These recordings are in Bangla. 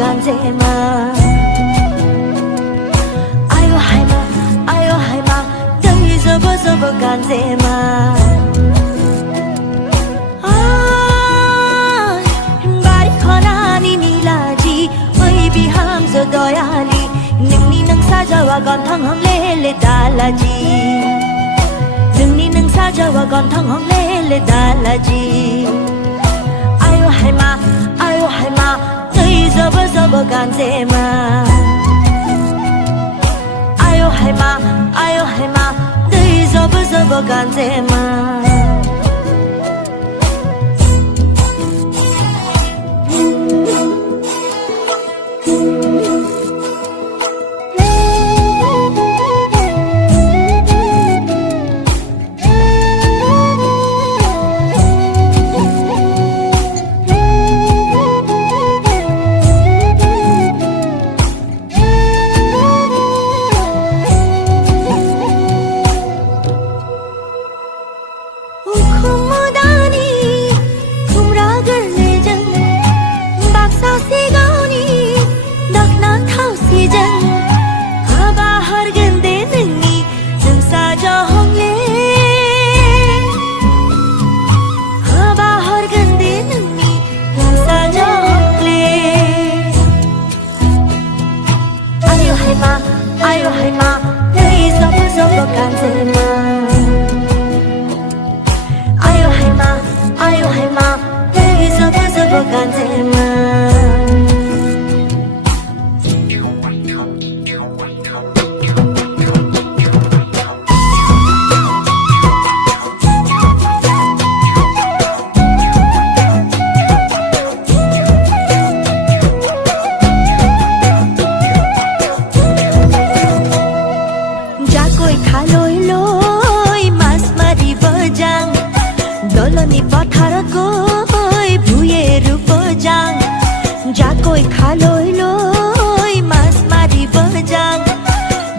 ganzema ayo haima dai zaba zaba ganzema bari khonani nilaji oi biham zo doyali ningni nang sajawa gon thang hong le dalaji ningni nang sajawa gon thang hong le dalaji ayo haima dai zaba zaba ganzema ayo haima dai zaba zaba ganzema ayo haima dai zaba zaba ganzema ayo haima dai zaba zaba ganzema doloni patharat goi bhuyeru bojang jakoi khaloi loi mas mari bojang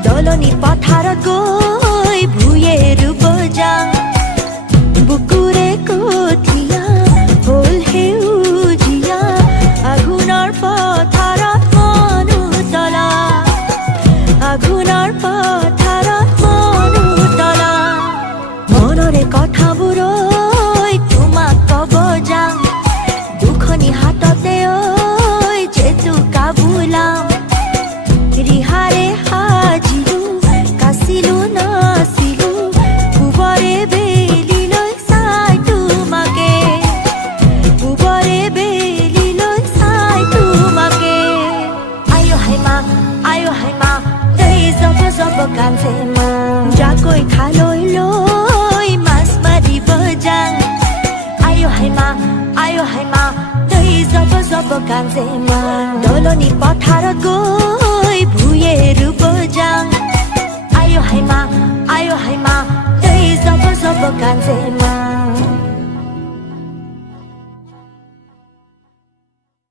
doloni patharat goi bhuyeru bojang bukure kothia hol heujia agunar patharat monu tola agunar patharat monu tola monore kotha buro দুখনি হাততে ওই যেতু কাবুলাম রিহারে হাজিলু কাসিলু নাসিলু কুবরে বেলি লই সাই তোমাকে কুবরে বেলি লই সাই তোমাকে আয়ো হাইমা দই জব জব গানজেমা জাকই খালই লই মাছ মারি বজাং ayo haima dai zaba zaba ganzema doloni patharat goi bhuyeru bojang ayo haima dai zaba zaba ganzema